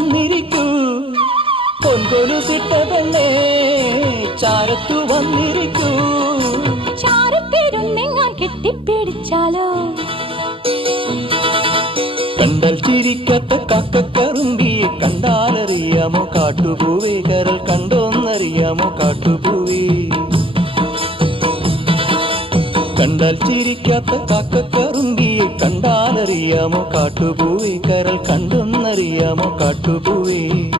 വന്നിരിക്കൂ പൊൻകൊലുസിട്ട പെണ്ണേ ചാരത്തു വന്നിരിക്കൂ ചാരത്തിരുന്ന് ഞാൻ കെട്ടിപ്പിടിച്ചാലോ കണ്ടാൽ ചിരിക്കാത്ത കാക്കക്കറുമ്പിയെ കണ്ടാലറിയാമോ കാട്ടുപൂവേ കരൾ കണ്ടോന്നറിയാമോ കാട്ടുപൂവേ കണ്ടാൽ ചിരിക്കാത്ത കാക്കക്കറുമ്പിയെ കണ്ടാലറിയാമോ കാട്ടുപൂവേ കരൾ കണ്ടോന്നറിയാമോ കാട്ടുപൂവേ